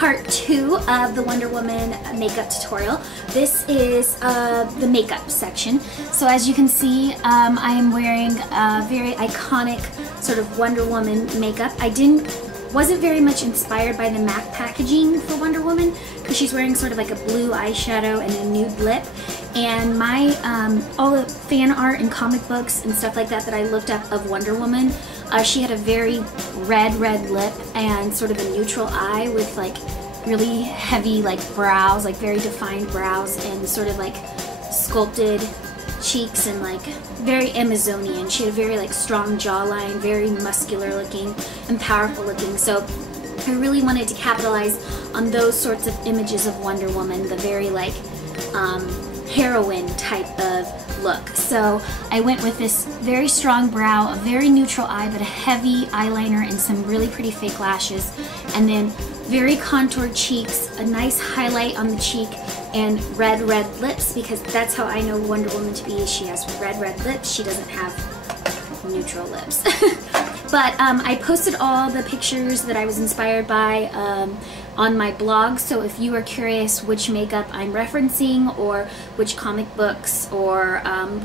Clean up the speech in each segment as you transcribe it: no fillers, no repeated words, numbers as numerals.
part 2 of the Wonder Woman makeup tutorial. This is the makeup section. So as you can see, I am wearing a very iconic sort of Wonder Woman makeup. Wasn't very much inspired by the MAC packaging for Wonder Woman because she's wearing sort of like a blue eyeshadow and a nude lip. And my all the fan art and comic books and stuff like that I looked up of Wonder Woman, she had a very red lip and sort of a neutral eye with like really heavy like brows, like very defined brows, and sort of like sculpted cheeks and like very Amazonian. She had a very like strong jawline, very muscular looking and powerful looking. So I really wanted to capitalize on those sorts of images of Wonder Woman, the very like heroine type of look. So I went with this very strong brow, a very neutral eye, but a heavy eyeliner and some really pretty fake lashes, and then very contoured cheeks, a nice highlight on the cheek, and red lips, because that's how I know Wonder Woman to be. She has red lips. She doesn't have neutral lips. But I posted all the pictures that I was inspired by on my blog, so if you are curious which makeup I'm referencing or which comic books or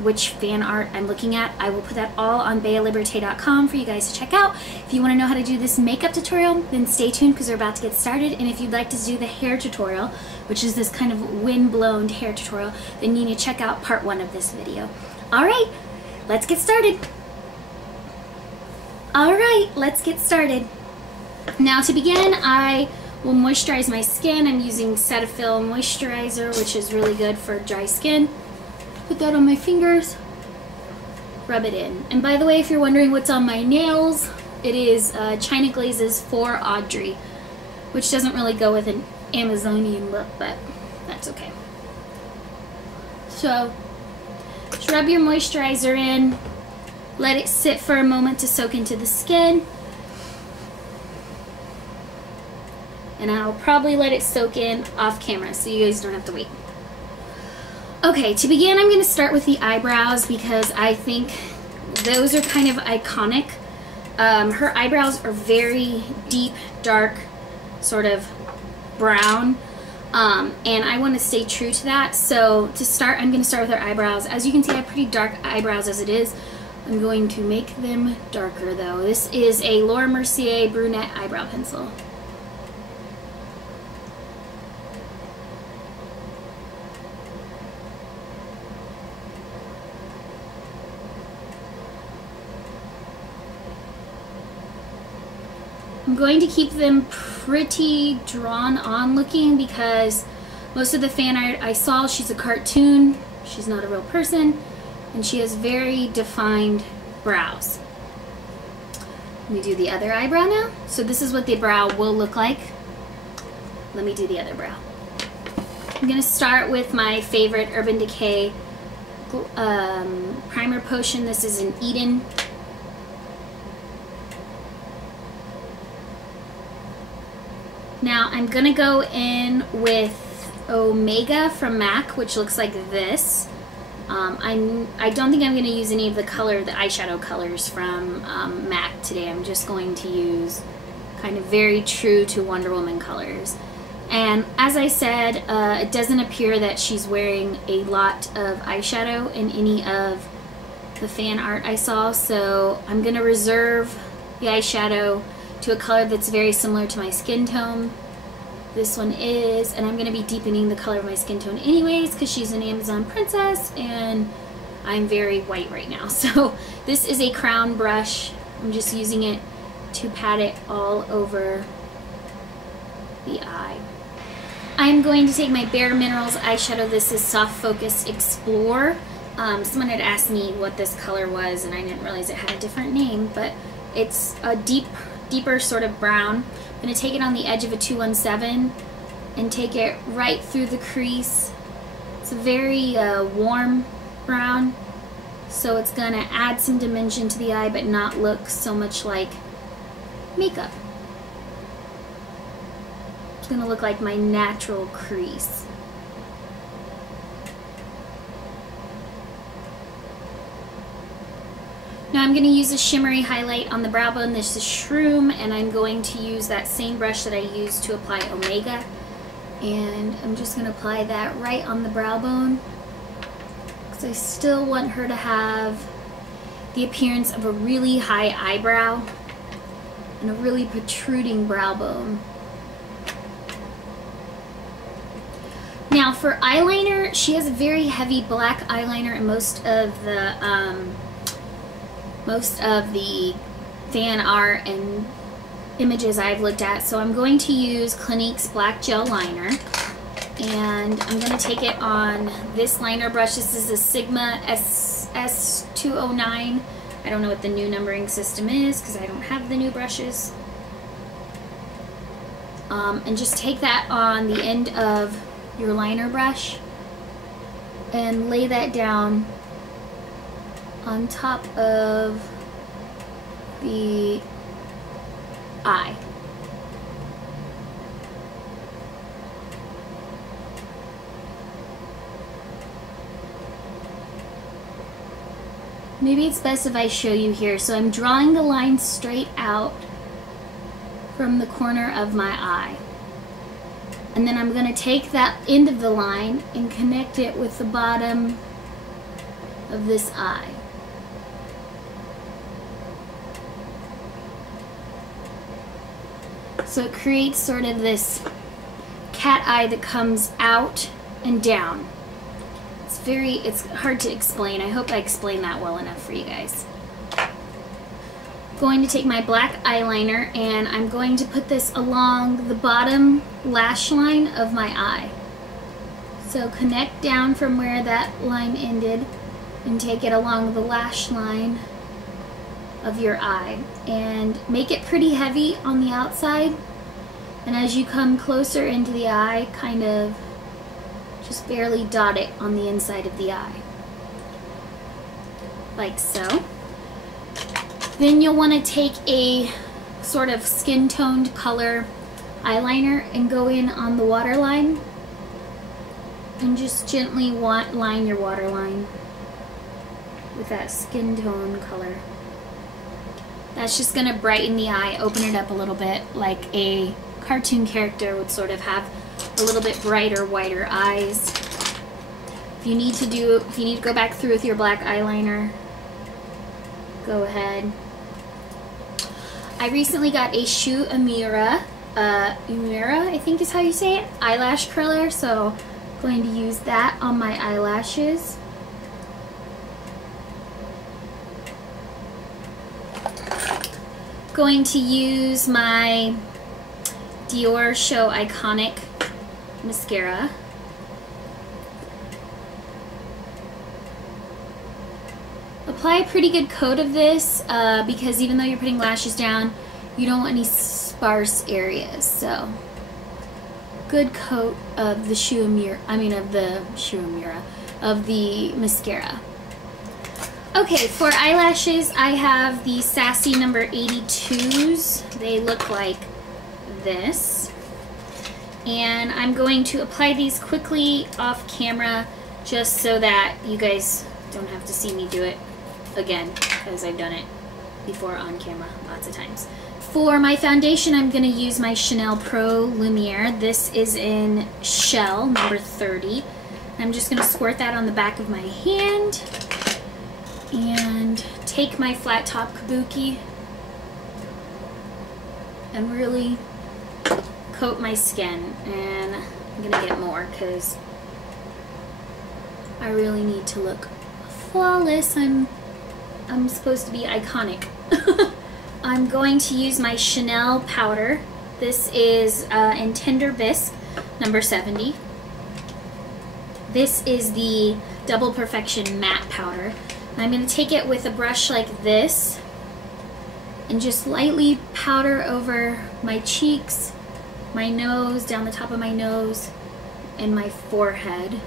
which fan art I'm looking at, I will put that all on bealiberté.com for you guys to check out. If you want to know how to do this makeup tutorial, then stay tuned because we're about to get started. And if you'd like to do the hair tutorial, which is this kind of wind-blown hair tutorial, then you need to check out part 1 of this video. Alright, let's get started. Alright, let's get started. Now to begin, I will moisturize my skin. I'm using Cetaphil moisturizer, which is really good for dry skin. Put that on my fingers, rub it in. And by the way, if you're wondering what's on my nails, it is China Glaze's For Audrey, which doesn't really go with an Amazonian look, but that's okay. So just rub your moisturizer in, let it sit for a moment to soak into the skin, and I'll probably let it soak in off camera so you guys don't have to wait. Okay, to begin, I'm going to start with the eyebrows because I think those are kind of iconic. Her eyebrows are very deep, dark, sort of brown, and I want to stay true to that. So to start, I'm going to start with her eyebrows. As you can see, I have pretty dark eyebrows as it is. I'm going to make them darker though. This is a Laura Mercier brunette eyebrow pencil. I'm going to keep them pretty drawn on looking because most of the fan art I saw, she's a cartoon, she's not a real person, and she has very defined brows. Let me do the other eyebrow now. So this is what the brow will look like. Let me do the other brow. I'm going to start with my favorite Urban Decay primer potion. This is an Eden. Now I'm going to go in with Omega from MAC, which looks like this. I don't think I'm going to use any of the eyeshadow colors from MAC today. I'm just going to use kind of very true to Wonder Woman colors. And as I said, it doesn't appear that she's wearing a lot of eyeshadow in any of the fan art I saw, so I'm going to reserve the eyeshadow to a color that's very similar to my skin tone. This one is, and I'm going to be deepening the color of my skin tone anyways because she's an Amazon princess and I'm very white right now. So this is a crown brush. I'm just using it to pat it all over the eye. I'm going to take my Bare Minerals eyeshadow. This is Soft Focus Explore. Someone had asked me what this color was and I didn't realize it had a different name, but it's a deeper sort of brown. I'm going to take it on the edge of a 217 and take it right through the crease. It's a very warm brown, so it's going to add some dimension to the eye but not look so much like makeup. It's going to look like my natural crease. Now I'm going to use a shimmery highlight on the brow bone. This is Shroom, and I'm going to use that same brush that I used to apply Omega. And I'm just going to apply that right on the brow bone, because I still want her to have the appearance of a really high eyebrow and a really protruding brow bone. Now for eyeliner, she has a very heavy black eyeliner in most of the fan art and images I've looked at. So I'm going to use Clinique's black gel liner, and I'm going to take it on this liner brush. This is a Sigma SS209. I don't know what the new numbering system is because I don't have the new brushes. And just take that on the end of your liner brush and lay that down on top of the eye. Maybe it's best if I show you here. So I'm drawing the line straight out from the corner of my eye. And then I'm going to take that end of the line and connect it with the bottom of this eye. So it creates sort of this cat eye that comes out and down. It's hard to explain. I hope I explained that well enough for you guys. Going to take my black eyeliner and I'm going to put this along the bottom lash line of my eye. So connect down from where that line ended and take it along the lash line of your eye, and make it pretty heavy on the outside, and as you come closer into the eye, kind of just barely dot it on the inside of the eye, like so. Then you'll want to take a sort of skin toned color eyeliner and go in on the waterline and just gently line your waterline with that skin tone color. That's just going to brighten the eye, open it up a little bit, like a cartoon character would sort of have a little bit brighter, whiter eyes. If you need to go back through with your black eyeliner, go ahead. I recently got a Shu Uemura, I think is how you say it, eyelash curler, so I'm going to use that on my eyelashes. Going to use my Dior Show Iconic mascara. Apply a pretty good coat of this because even though you're putting lashes down, you don't want any sparse areas. So, good coat of the of the mascara. Okay, for eyelashes, I have the Sassy number 82s. They look like this. And I'm going to apply these quickly off camera just so that you guys don't have to see me do it again, because I've done it before on camera lots of times. For my foundation, I'm going to use my Chanel Pro Lumiere. This is in Shell number 30. I'm just going to squirt that on the back of my hand and take my flat top kabuki and really coat my skin. And I'm gonna get more because I really need to look flawless. I'm supposed to be iconic. I'm going to use my Chanel powder. This is in Tender Bisque number 70. This is the Double Perfection matte powder. I'm going to take it with a brush like this and just lightly powder over my cheeks, my nose, down the top of my nose, and my forehead.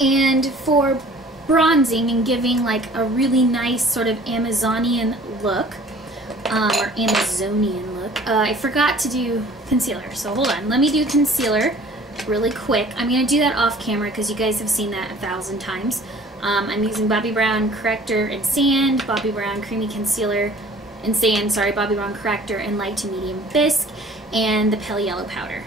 And for bronzing and giving like a really nice sort of Amazonian look, or Amazonian look, I forgot to do concealer. So hold on, let me do concealer. really quick. I'm going to do that off camera because you guys have seen that 1,000 times. I'm using Bobbi Brown Corrector and Sand, Bobbi Brown Creamy Concealer and Sand, sorry, Bobbi Brown Corrector and Light to Medium Bisque, and the Pale Yellow Powder.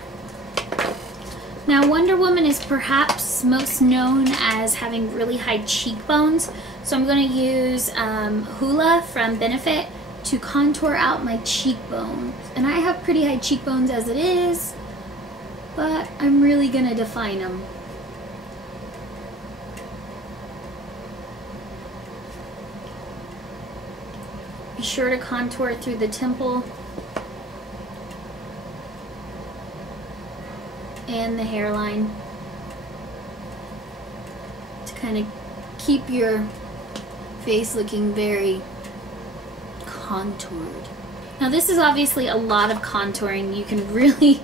Now, Wonder Woman is perhaps most known as having really high cheekbones, so I'm going to use Hoola from Benefit to contour out my cheekbones. And I have pretty high cheekbones as it is, but I'm really going to define them. Be sure to contour through the temple and the hairline to kind of keep your face looking very contoured. Now this is obviously a lot of contouring. You can really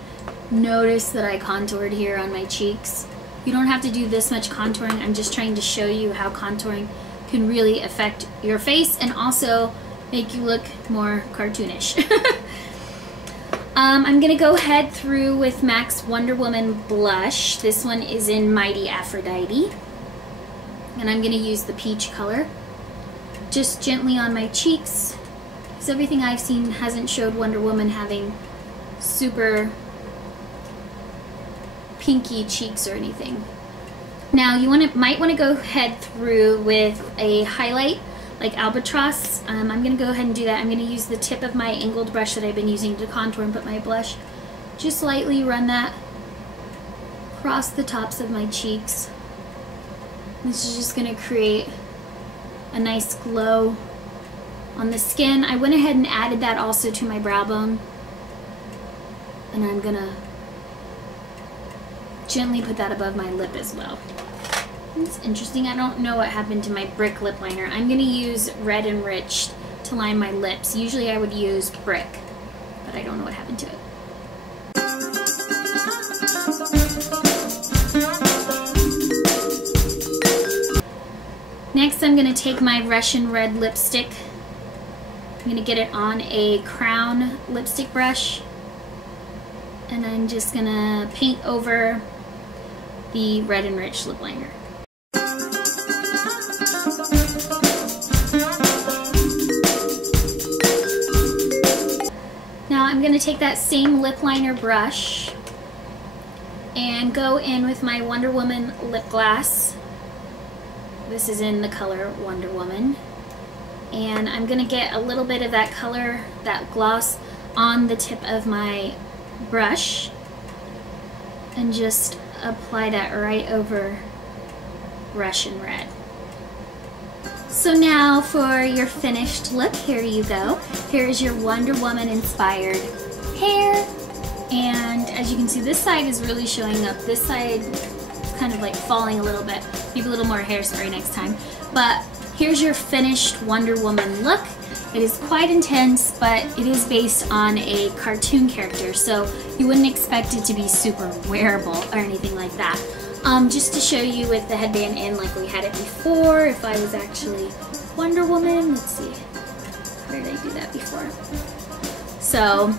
notice that I contoured here on my cheeks. You don't have to do this much contouring. I'm just trying to show you how contouring can really affect your face and also make you look more cartoonish. I'm going to go ahead through with MAC's Wonder Woman blush. This one is in Mighty Aphrodite. And I'm going to use the peach color. Just gently on my cheeks. Because everything I've seen hasn't showed Wonder Woman having super pinky cheeks or anything. Now you might want to go ahead through with a highlight like Albatross. I'm going to go ahead and do that. I'm going to use the tip of my angled brush that I've been using to contour and put my blush. Just lightly run that across the tops of my cheeks. This is just going to create a nice glow on the skin. I went ahead and added that also to my brow bone. And I'm going to gently put that above my lip as well. It's interesting. I don't know what happened to my Brick lip liner. I'm going to use Red Enriched to line my lips. Usually I would use Brick, but I don't know what happened to it. Next I'm going to take my Russian Red lipstick. I'm going to get it on a Crown lipstick brush. And I'm just going to paint over the Red Enriched lip liner. Now I'm going to take that same lip liner brush and go in with my Wonder Woman lip gloss. This is in the color Wonder Woman. And I'm going to get a little bit of that color, that gloss, on the tip of my brush and just apply that right over Russian Red. So now for your finished look, here you go. Here's your Wonder Woman inspired hair. And as you can see, this side is really showing up. This side is kind of like falling a little bit. Maybe a little more hairspray next time. But here's your finished Wonder Woman look. It is quite intense, but it is based on a cartoon character, so you wouldn't expect it to be super wearable or anything like that. Just to show you with the headband in like we had it before, if I was actually Wonder Woman. Let's see, how did I do that before? So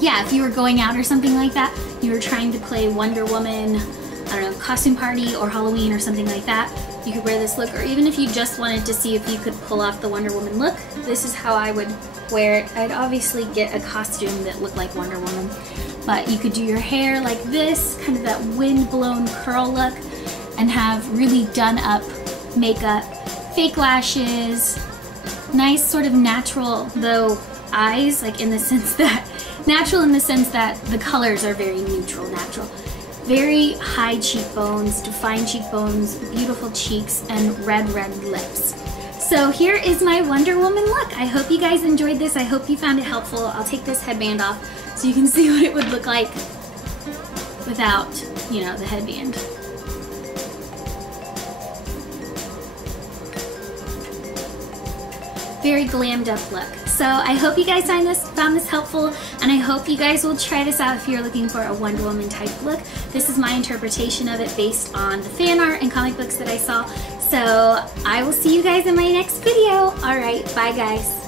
yeah, if you were going out or something like that, you were trying to play Wonder Woman, I don't know, costume party or Halloween or something like that, you could wear this look. Or even if you just wanted to see if you could pull off the Wonder Woman look, this is how I would wear it. I'd obviously get a costume that looked like Wonder Woman, but you could do your hair like this, kind of that wind-blown curl look, and have really done up makeup, fake lashes, nice sort of natural though eyes, like in the sense that, natural in the sense that the colors are very neutral, natural. Very high cheekbones, defined cheekbones, beautiful cheeks, and red lips. So here is my Wonder Woman look. I hope you guys enjoyed this. I hope you found it helpful. I'll take this headband off so you can see what it would look like without, you know, the headband. Very glammed up look. So I hope you guys found this helpful, and I hope you guys will try this out if you're looking for a Wonder Woman type look. This is my interpretation of it based on the fan art and comic books that I saw. So I will see you guys in my next video. Alright, bye guys.